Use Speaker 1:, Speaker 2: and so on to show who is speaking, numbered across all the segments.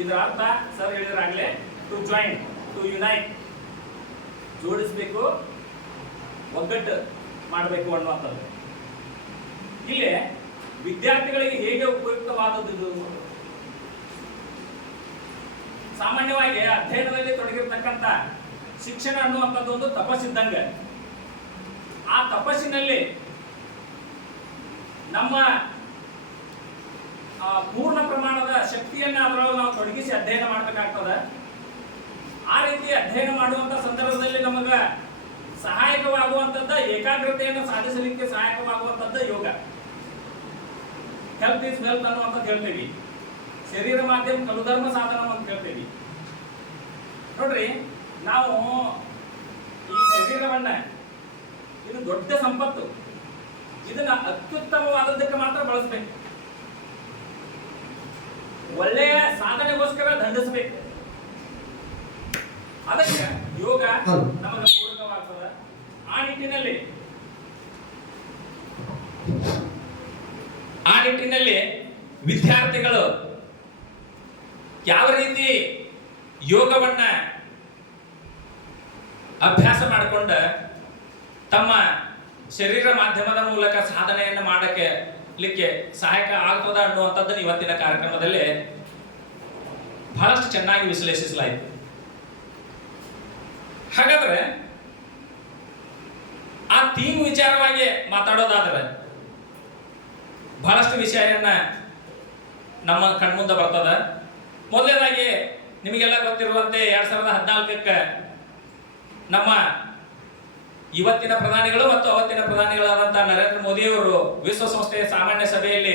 Speaker 1: ಇದರ ಅರ್ಥ ಸರ್ ಹೇಳಿದ್ರಾಗ್ಲೇ ಟು ಜಾಯಿನ್ ಟು ಯುನೈಟ್ ಜೋಡಿಸ್ಬೇಕು, ಒಗ್ಗಟ್ಟು ಮಾಡಬೇಕು ಅನ್ನುವಂಥದ್ದು. ಇಲ್ಲಿ ವಿದ್ಯಾರ್ಥಿಗಳಿಗೆ ಹೇಗೆ ಉಪಯುಕ್ತವಾದದ್ದು? ಸಾಮಾನ್ಯವಾಗಿ ಅಧ್ಯಯನದಲ್ಲಿ ತೊಡಗಿರ್ತಕ್ಕಂಥ ಶಿಕ್ಷಣ ಅನ್ನುವಂಥದ್ದು ಒಂದು ತಪಸ್ಸಿದ್ದಂಗೆ. ಆ ತಪಸ್ಸಿನಲ್ಲಿ ನಮ್ಮ ಪೂರ್ಣ ಪ್ರಮಾಣದ ಶಕ್ತಿಯನ್ನ ಅದರೊಳಗೆ ನಾವು ತೊಡಗಿಸಿ ಅಧ್ಯಯನ ಮಾಡಬೇಕಾಗ್ತದ. ಆ ರೀತಿ ಅಧ್ಯಯನ ಮಾಡುವಂತ ಸಂದರ್ಭದಲ್ಲಿ ನಮಗ ಸಹಾಯಕವಾಗುವಂತದ್ದ ಏಕಾಗ್ರತೆಯನ್ನು ಸಾಧಿಸಲಿಕ್ಕೆ ಸಹಾಯಕವಾಗುವಂತದ್ದ ಯೋಗ. ಹೆಲ್ತ್ ಇಸ್ ವೆಲ್ತ್ ಅನ್ನುವಂಥದ್ದು ಹೇಳ್ತೀವಿ. ಶರೀರ ಮಾಧ್ಯಮ ಕಲುಧರ್ಮ ಸಾಧನ ಅಂತ ಹೇಳ್ತೀವಿ. ನೋಡ್ರಿ, ನಾವು ಈ ಶರೀರವನ್ನ ಇದು ದೊಡ್ಡ ಸಂಪತ್ತು. ಇದನ್ನ ಅತ್ಯುತ್ತಮವಾದದ್ದಕ್ಕೆ ಮಾತ್ರ ಬಳಸಬೇಕು. ಒಳ್ಳೆಯ ಸಾಧನೆಗೋಸ್ಕರ ದಂಡಿಸಬೇಕು ಅದಕ್ಕೆ ಯೋಗ. ನಮಗೆ ಪೂರಕವಾಗ್ತದೆ ಆ ನಿಟ್ಟಿನಲ್ಲಿ ಆ ನಿಟ್ಟಿನಲ್ಲಿ ವಿದ್ಯಾರ್ಥಿಗಳು ಯಾವ ರೀತಿ ಯೋಗವನ್ನ ಅಭ್ಯಾಸ ಮಾಡಿಕೊಂಡ ತಮ್ಮ ಶರೀರ ಮಾಧ್ಯಮದ ಮೂಲಕ ಸಾಧನೆಯನ್ನು ಮಾಡಕ್ಕೆ ಲಿಕ್ಕೆ ಸಹಾಯಕ ಆಗ್ತದ ಅನ್ನುವಂಥದ್ದನ್ನು ಇವತ್ತಿನ ಕಾರ್ಯಕ್ರಮದಲ್ಲಿ ಬಹಳಷ್ಟು ಚೆನ್ನಾಗಿ ವಿಶ್ಲೇಷಿಸಲಾಯಿತು. ಹಾಗಾದ್ರೆ ಆ ಥೀಮ್ ವಿಚಾರವಾಗಿ ಮಾತಾಡೋದಾದ್ರೆ ಬಹಳಷ್ಟು ವಿಷಯನ್ನ ನಮ್ಮ ಕಣ್ಮುಂದೆ ಬರ್ತದ. ಮೊದಲನೇದಾಗಿ ನಿಮಗೆಲ್ಲ ಗೊತ್ತಿರುವಂತೆ ಎರಡ್ ಸಾವಿರದ ಹದಿನಾಲ್ಕಕ್ಕೆ ನಮ್ಮ ಇವತ್ತಿನ ಪ್ರಧಾನಿಗಳು ಮತ್ತು ಅವತ್ತಿನ ಪ್ರಧಾನಿಗಳಾದಂತಹ ನರೇಂದ್ರ ಮೋದಿಯವರು ವಿಶ್ವಸಂಸ್ಥೆಯ ಸಾಮಾನ್ಯ ಸಭೆಯಲ್ಲಿ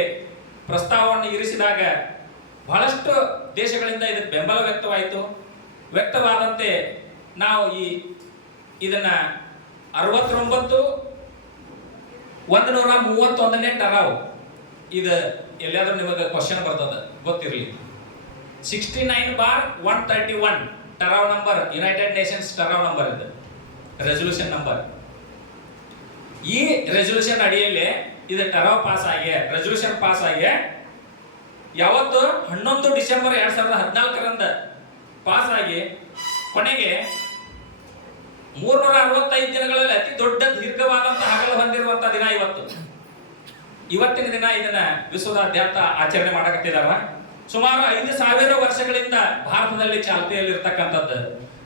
Speaker 1: ಪ್ರಸ್ತಾವವನ್ನು ಇರಿಸಿದಾಗ ಬಹಳಷ್ಟು ದೇಶಗಳಿಂದ ಇದಕ್ಕೆ ಬೆಂಬಲ ವ್ಯಕ್ತವಾಯಿತು. ವ್ಯಕ್ತವಾದಂತೆ ನಾವು ಈ ಇದನ್ನ ಅರವತ್ತೊಂಬತ್ತು ಒಂದು ನೂರ ಮೂವತ್ತೊಂದನೇ ಟರಾವ್ ಇದು ಎಲ್ಲಿಯಾದ್ರೂ ನಿಮಗೆ ಕ್ವಶನ್ ಬರ್ತದೆ, ಗೊತ್ತಿರಲಿ. Sixty nine bar one thirty one ಟರಾವ್ number United Nations ಟರಾವ್ ನಂಬರ್ ಇದು. ರೆಸೊಲ್ಯೂಷನ್ ನಂಬರ್ ಈ ರೆಸೊಲ್ಯೂಷನ್ ಅಡಿಯಲ್ಲಿ ಇದು ಟರಾವ್ ಪಾಸ್ ಆಗಿದೆ ರೆಸೊಲ್ಯೂಷನ್ ಪಾಸ್ ಆಗಿದೆ ಯಾವತ್ತು ಹನ್ನೊಂದು ಡಿಸೆಂಬರ್ ಎರಡ್ ಸಾವಿರದ ಹದಿನಾಲ್ಕರಂದ ಪಾಸ್ ಆಗಿ ಕೊನೆಗೆ ಮೂರ್ನೂರ ಅರವತ್ತೈದು ದಿನಗಳಲ್ಲಿ ಅತಿ ದೊಡ್ಡ ದೀರ್ಘವಾದಂತಹ ಹಗಲು ಹೊಂದಿರುವಂತಹ ದಿನ ಇವತ್ತು. ಇವತ್ತಿನ ದಿನ ಇದನ್ನ ವಿಶ್ವದಾದ್ಯಂತ ಆಚರಣೆ ಮಾಡಕತ್ತಿದಾರ ಸುಮಾರು ಐದು ಸಾವಿರ ವರ್ಷಗಳಿಂದ ಭಾರತದಲ್ಲಿ ಚಾಲ್ತಿಯಲ್ಲಿರ್ತಕ್ಕಂಥದ್ದು.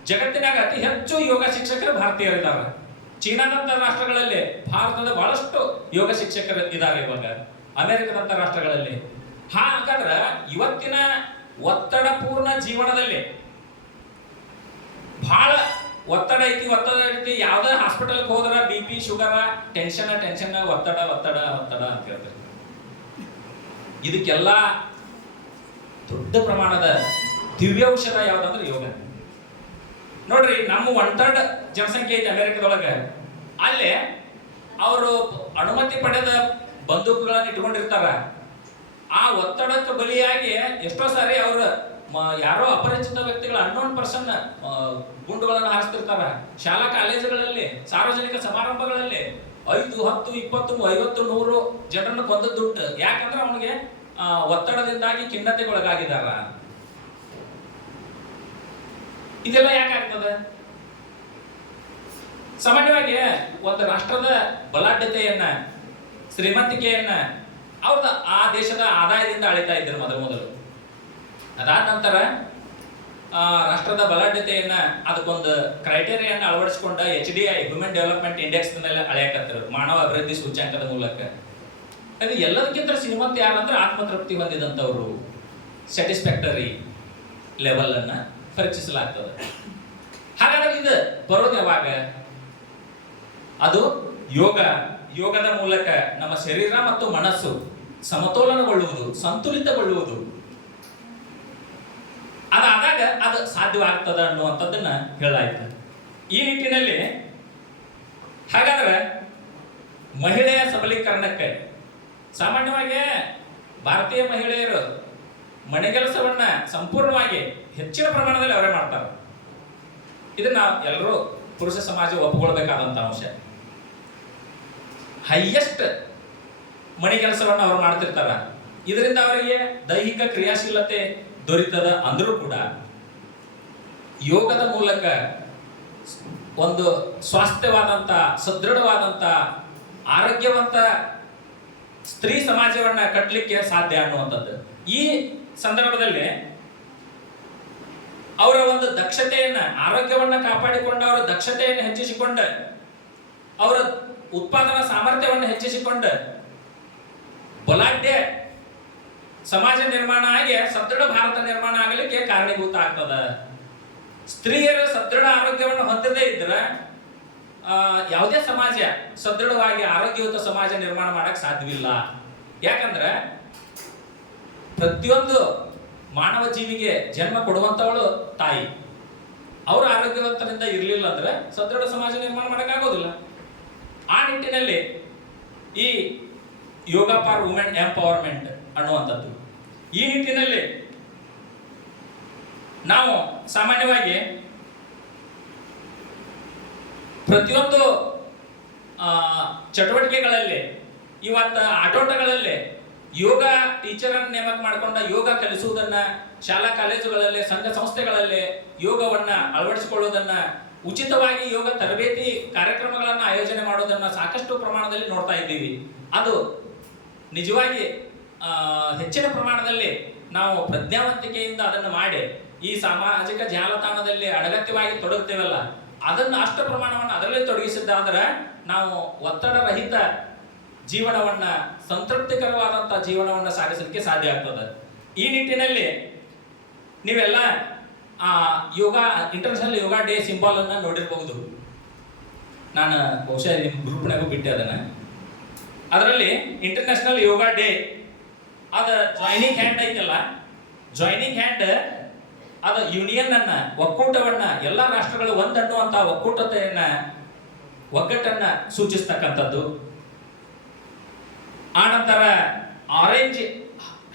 Speaker 1: ಜಗತ್ತಿನಾಗ ಅತಿ ಹೆಚ್ಚು ಯೋಗ ಶಿಕ್ಷಕರು ಭಾರತೀಯರಿದ್ದಾರೆ. ಚೀನಾದಂತ ರಾಷ್ಟ್ರಗಳಲ್ಲಿ ಭಾರತದ ಬಹಳಷ್ಟು ಯೋಗ ಶಿಕ್ಷಕರು ಇದ್ದಾರೆ ಇವಾಗ. ಅಮೆರಿಕದಂತ ರಾಷ್ಟ್ರಗಳಲ್ಲಿ. ಹಾಗಾದ್ರೆ ಇವತ್ತಿನ ಒತ್ತಡ ಪೂರ್ಣ ಜೀವನದಲ್ಲಿ ಬಹಳ ಒತ್ತಡ ಐತಿ. ಒತ್ತಡ ಐತಿ. ಯಾವ್ದೇ ಹಾಸ್ಪಿಟಲ್ಗೆ ಹೋದ್ರ B P sugar tension tension ಒತ್ತಡ ಒತ್ತಡ ಒತ್ತಡ ಅಂತ ಹೇಳ್ತಾರೆ. ಇದಕ್ಕೆಲ್ಲ ದೊಡ್ಡ ಪ್ರಮಾಣದ ದಿವ್ಯೌಷಧ ಯಾವುದಂದ್ರೆ ಯೋಗ. ನೋಡ್ರಿ, ನಮ್ಮ ಒನ್ ಥರ್ಡ್ ಜನಸಂಖ್ಯೆ ಐತೆ ಅಮೆರಿಕದೊಳಗೆ. ಅಲ್ಲಿ ಅವರು ಅನುಮತಿ ಪಡೆದ ಬಂದೂಕುಗಳನ್ನು ಇಟ್ಕೊಂಡಿರ್ತಾರ. ಆ ಒತ್ತಡಕ್ಕೆ ಬಲಿಯಾಗಿ ಎಷ್ಟೋ ಸಾರಿ ಅವರು ಯಾರೋ ಅಪರಿಚಿತ ವ್ಯಕ್ತಿಗಳ ಅನ್ನೋನ್ ಪರ್ಸನ್ ಗುಂಡುಗಳನ್ನು ಹಾರಿಸ್ತಿರ್ತಾರೆ. ಶಾಲಾ ಕಾಲೇಜುಗಳಲ್ಲಿ, ಸಾರ್ವಜನಿಕ ಸಮಾರಂಭಗಳಲ್ಲಿ ಐದು, ಹತ್ತು, ಇಪ್ಪತ್ತು, ಐವತ್ತು, ನೂರು ಜನರನ್ನು ಕೊಂದದ್ದುಂಟು ಯಾಕಂದ್ರೆ ಅವನಿಗೆ ಒತ್ತಡದಿಂದಾಗಿ ಖಿನ್ನತೆಗೊಳಗಾಗಿದಾರ ಇದೆಲ್ಲ ಯಾಕಾಗ್ತದೆ ಸಾಮಾನ್ಯವಾಗಿ ಒಂದು ರಾಷ್ಟ್ರದ ಬಲಾಢ್ಯತೆಯನ್ನ, ಶ್ರೀಮಂತಿಕೆಯನ್ನ ಅವ್ರದ ಆ ದೇಶದ ಆದಾಯದಿಂದ ಅಳಿತಾ ಇದ್ರು ಮೊದಲು ಮೊದಲು. ಅದಾದ ನಂತರ ರಾಷ್ಟ್ರದ ಬಲಾಢ್ಯತೆಯನ್ನ ಅದಕ್ಕೊಂದು ಕ್ರೈಟೇರಿಯನ್ನ ಅಳವಡಿಸಿಕೊಂಡ H D I human development index ಅಳೆಯಕತ್ತರು ಮಾನವ ಅಭಿವೃದ್ಧಿ ಸೂಚ್ಯಾಂಕದ ಮೂಲಕ. ಅದು ಎಲ್ಲದಕ್ಕಿಂತ ಶ್ರೀಮಂತ ಯಾರಂದ್ರೆ ಆತ್ಮತೃಪ್ತಿ ಹೊಂದಿದಂಥವ್ರು ಸ್ಯಾಟಿಸ್ಫ್ಯಾಕ್ಟರಿ ಲೆವೆಲ್ ಅನ್ನ ಪರೀಕ್ಷಿಸಲಾಗ್ತದೆ ಹಾಗಾದ್ರೆ ಇದು ಬರೋದು ಯಾವಾಗ? ಅದು ಯೋಗ. ಯೋಗದ ಮೂಲಕ ನಮ್ಮ ಶರೀರ ಮತ್ತು ಮನಸ್ಸು ಸಮತೋಲನಗೊಳ್ಳುವುದು, ಸಂತುಲಿತಗೊಳ್ಳುವುದು. ಅದಾದಾಗ ಅದು ಸಾಧ್ಯವಾಗ್ತದ ಅನ್ನುವಂಥದ್ದನ್ನ ಹೇಳಲಾಯ್ತು. ಈ ನಿಟ್ಟಿನಲ್ಲಿ ಹಾಗಾದ್ರೆ ಮಹಿಳೆಯ ಸಬಲೀಕರಣಕ್ಕೆ, ಸಾಮಾನ್ಯವಾಗಿ ಭಾರತೀಯ ಮಹಿಳೆಯರು ಮನೆಗೆಲಸವನ್ನ ಸಂಪೂರ್ಣವಾಗಿ ಹೆಚ್ಚಿನ ಪ್ರಮಾಣದಲ್ಲಿ ಅವರೇ ಮಾಡ್ತಾರೆ. ಇದನ್ನ ಎಲ್ಲರೂ ಪುರುಷ ಸಮಾಜ ಒಪ್ಪಿಕೊಳ್ಬೇಕಾದಂತ ಅಂಶ. ಹೈಯೆಸ್ಟ್ ಮನೆ ಕೆಲಸವನ್ನ ಅವ್ರು ಮಾಡ್ತಿರ್ತಾರ. ಇದರಿಂದ ಅವರಿಗೆ ದೈಹಿಕ ಕ್ರಿಯಾಶೀಲತೆ ದೊರೀತದ ಅಂದರೂ ಕೂಡ ಯೋಗದ ಮೂಲಕ ಒಂದು ಸ್ವಾಸ್ಥ್ಯವಾದಂಥ ಸದೃಢವಾದಂಥ ಆರೋಗ್ಯವಂತ ಸ್ತ್ರೀ ಸಮಾಜವನ್ನ ಕಟ್ಟಲಿಕ್ಕೆ ಸಾಧ್ಯ ಅನ್ನುವಂಥದ್ದು. ಈ ಸಂದರ್ಭದಲ್ಲಿ ಅವರ ಒಂದು ದಕ್ಷತೆಯನ್ನ, ಆರೋಗ್ಯವನ್ನ ಕಾಪಾಡಿಕೊಂಡು ಅವರ ದಕ್ಷತೆಯನ್ನು ಹೆಚ್ಚಿಸಿಕೊಂಡ, ಅವರ ಉತ್ಪಾದನಾ ಸಾಮರ್ಥ್ಯವನ್ನು ಹೆಚ್ಚಿಸಿಕೊಂಡ ಬಲಾಢ್ಯ ಸಮಾಜ ನಿರ್ಮಾಣ ಆಗಿ, ಸದೃಢ ಭಾರತ ನಿರ್ಮಾಣ ಆಗಲಿಕ್ಕೆ ಕಾರಣೀಭೂತ ಆಗ್ತದ. ಸ್ತ್ರೀಯರ ಸದೃಢ ಆರೋಗ್ಯವನ್ನು ಹೊಂದದೇ ಇದ್ರೆ ಯಾವುದೇ ಸಮಾಜ ಸದೃಢವಾಗಿ ಆರೋಗ್ಯಯುತ ಸಮಾಜ ನಿರ್ಮಾಣ ಮಾಡಕ್ ಸಾಧ್ಯವಿಲ್ಲ. ಯಾಕಂದ್ರೆ, ಪ್ರತಿಯೊಂದು ಮಾನವ ಜೀವಿಗೆ ಜನ್ಮ ಕೊಡುವಂತವಳು ತಾಯಿ. ಅವರು ಆರೋಗ್ಯವಂತರಿಂದ ಇರಲಿಲ್ಲ ಅಂದ್ರೆ ಸದೃಢ ಸಮಾಜ ನಿರ್ಮಾಣ ಮಾಡೋಕ್ಕಾಗೋದಿಲ್ಲ. ಆ ನಿಟ್ಟಿನಲ್ಲಿ ಈ ಯೋಗ ಫಾರ್ ವುಮೆನ್ ಎಂಪವರ್ಮೆಂಟ್ ಅನ್ನುವಂಥದ್ದು. ಈ ನಿಟ್ಟಿನಲ್ಲಿ ನಾವು ಸಾಮಾನ್ಯವಾಗಿ ಪ್ರತಿಯೊಂದು ಚಟುವಟಿಕೆಗಳಲ್ಲಿ, ಇವತ್ತು ಆಟೋಟಗಳಲ್ಲಿ ಯೋಗ ಟೀಚರನ್ನು ನೇಮಕ ಮಾಡಿಕೊಂಡ ಯೋಗ ಕಲಿಸುವುದನ್ನ ಶಾಲಾ ಕಾಲೇಜುಗಳಲ್ಲಿ, ಸಂಘ ಸಂಸ್ಥೆಗಳಲ್ಲಿ ಯೋಗವನ್ನ ಅಳವಡಿಸಿಕೊಳ್ಳುವುದನ್ನ ಉಚಿತವಾಗಿ ಯೋಗ ತರಬೇತಿ ಕಾರ್ಯಕ್ರಮಗಳನ್ನು ಆಯೋಜನೆ ಮಾಡೋದನ್ನ ಸಾಕಷ್ಟು ಪ್ರಮಾಣದಲ್ಲಿ ನೋಡ್ತಾ ಇದ್ದೀವಿ. ಅದು ನಿಜವಾಗಿ ಹೆಚ್ಚಿನ ಪ್ರಮಾಣದಲ್ಲಿ ನಾವು ಪ್ರಜ್ಞಾವಂತಿಕೆಯಿಂದ ಅದನ್ನು ಮಾಡಿ ಈ ಸಾಮಾಜಿಕ ಜಾಲತಾಣದಲ್ಲಿ ಅನಗತ್ಯವಾಗಿ ತೊಡಗುತ್ತೇವಲ್ಲ ಅದನ್ನು ಅಷ್ಟು ಪ್ರಮಾಣವನ್ನು ಅದರಲ್ಲೇ ತೊಡಗಿಸಿದ್ದಾದ್ರೆ ನಾವು ಒತ್ತಡ ರಹಿತ ಜೀವನವನ್ನ ಸಂತೃಪ್ತಿಕರವಾದಂತಹ ಜೀವನವನ್ನ ಸಾಗಿಸಲಿಕ್ಕೆ ಸಾಧ್ಯ ಆಗ್ತದೆ. ಈ ನಿಟ್ಟಿನಲ್ಲಿ ನೀವೆಲ್ಲ, ಆ, yoga international yoga day symbol ಅನ್ನ ನೋಡಿರಬಹುದು. ನಾನು ಬಹುಶಃ ನಿಮ್ಮ ಗ್ರೂಪ್ನಾಗೂ ಬಿಟ್ಟೆ ಅದನ್ನ. ಅದರಲ್ಲಿ ಇಂಟರ್ನ್ಯಾಷನಲ್ ಯೋಗ ಡೇ, ಅದ ಜಾಯ್ನಿಂಗ್ ಹ್ಯಾಂಡ್ ಐತಲ್ಲ ಜಾಯ್ನಿಂಗ್ ಹ್ಯಾಂಡ್ ಅದ ಯೂನಿಯನ್ ಅನ್ನ, ಒಕ್ಕೂಟವನ್ನ, ಎಲ್ಲ ರಾಷ್ಟ್ರಗಳು ಒಂದನ್ನುವಂತ ಒಕ್ಕೂಟತೆಯನ್ನ, ಒಗ್ಗಟ್ಟನ್ನ ಸೂಚಿಸ್ತಕ್ಕಂಥದ್ದು. ಆನಂತರ ಆರೆಂಜ್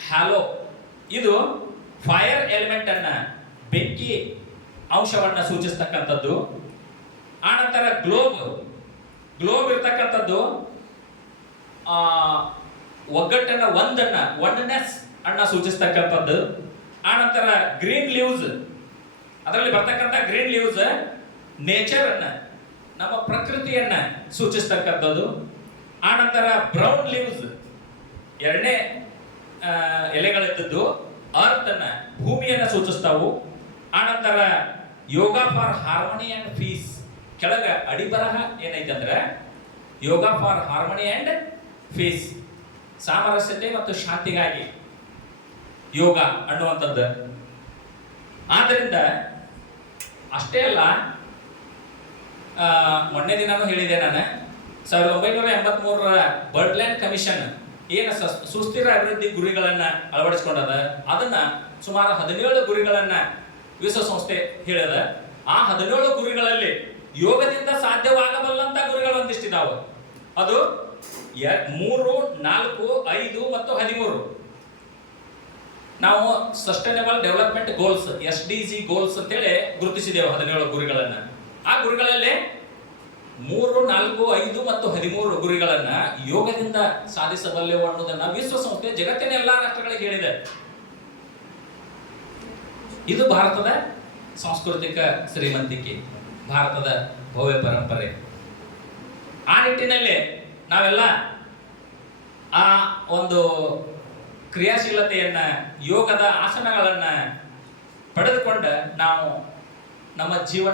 Speaker 1: ಹ್ಯಾಲೋ ಇದು ಫೈರ್ ಎಲಿಮೆಂಟ್ ಅನ್ನ ಬೆಂಕಿ ಅಂಶವನ್ನ ಸೂಚಿಸ್ತಕ್ಕಂಥದ್ದು. ಆನಂತರ ಗ್ಲೋಬ್ ಗ್ಲೋಬ್ ಇರ್ತಕ್ಕಂಥದ್ದು ಒಗ್ಗಟ್ಟನ್ನ ಒಂದನ್ನ ಒನ್ನೆಸ್ ಅನ್ನ ಸೂಚಿಸ್ತಕ್ಕಂಥದ್ದು. ಆನಂತರ ಗ್ರೀನ್ ಲೀವ್ಸ್ ಅದರಲ್ಲಿ ಬರ್ತಕ್ಕಂಥ ಗ್ರೀನ್ ಲೀವ್ಸ್ ನೇಚರ್ ಅನ್ನ, ನಮ್ಮ ಪ್ರಕೃತಿಯನ್ನ ಸೂಚಿಸ್ತಕ್ಕಂಥದ್ದು. ಆನಂತರ ಬ್ರೌನ್ ಲೀವ್ಸ್ ಎರಡನೇ ಎಲೆಗಳಿದ್ದದ್ದು ಅರ್ತ್ ಭೂಮಿಯನ್ನು ಸೂಚಿಸ್ತಾವು. ಆನಂತರ yoga for harmony and peace ಕೆಳಗ ಅಡಿಬರಹ ಏನೈತೆ ಅಂದ್ರೆ yoga for harmony and peace ಸಾಮರಸ್ಯತೆ ಮತ್ತು ಶಾಂತಿಗಾಗಿ ಯೋಗ ಅನ್ನುವಂಥದ್ದು. ಆದ್ದರಿಂದ ಅಷ್ಟೇ ಅಲ್ಲ ಮೊನ್ನೆ ದಿನಾನು ಹೇಳಿದೆ ನಾನು ಸಾವಿರದ ಒಂಬೈನೂರ ಎಂಬತ್ಮೂರರ ಬರ್ಡ್ಲ್ಯಾಂಡ್ ಕಮಿಷನ್ ಏನು ಸುಸ್ಥಿರ ಅಭಿವೃದ್ಧಿ ಗುರಿಗಳನ್ನ ಅಳವಡಿಸಿಕೊಂಡದ, ಅದನ್ನ ಸುಮಾರು ಹದಿನೇಳು ಗುರಿಗಳನ್ನ ವಿಶ್ವಸಂಸ್ಥೆ ಹೇಳದ ಆ ಹದಿನೇಳು ಗುರಿಗಳಲ್ಲಿ ಯೋಗದಿಂದ ಸಾಧ್ಯವಾಗಬಲ್ಲಂತ ಗುರಿಗಳು ಒಂದಿಷ್ಟಿದಾವೆ ಅದು ಮೂರು, ನಾಲ್ಕು, ಐದು ಮತ್ತು ಹದಿಮೂರು. ನಾವು sustainable development goals S D C goals ಅಂತೇಳಿ ಗುರುತಿಸಿದ್ದೇವೆ ಹದಿನೇಳು ಗುರಿಗಳನ್ನು. ಆ ಗುರಿಗಳಲ್ಲಿ ಮೂರು, ನಾಲ್ಕು, ಐದು ಮತ್ತು ಹದಿಮೂರು ಗುರಿಗಳನ್ನ ಯೋಗದಿಂದ ಸಾಧಿಸಬಲ್ಲೆವು ಅನ್ನೋದನ್ನ ವಿಶ್ವಸಂಸ್ಥೆ ಜಗತ್ತಿನ ಎಲ್ಲಾ ರಾಷ್ಟ್ರಗಳಿಗೆ ಹೇಳಿದೆ. ಇದು ಭಾರತದ ಸಾಂಸ್ಕೃತಿಕ ಶ್ರೀಮಂತಿಕೆ, ಭಾರತದ ಭವ್ಯ ಪರಂಪರೆ. ಆ ನಿಟ್ಟಿನಲ್ಲಿ ನಾವೆಲ್ಲ ಆ ಒಂದು ಕ್ರಿಯಾಶೀಲತೆಯನ್ನ, ಯೋಗದ ಆಸನಗಳನ್ನ ಪಡೆದುಕೊಂಡ ನಾವು ನಮ್ಮ ಜೀವನ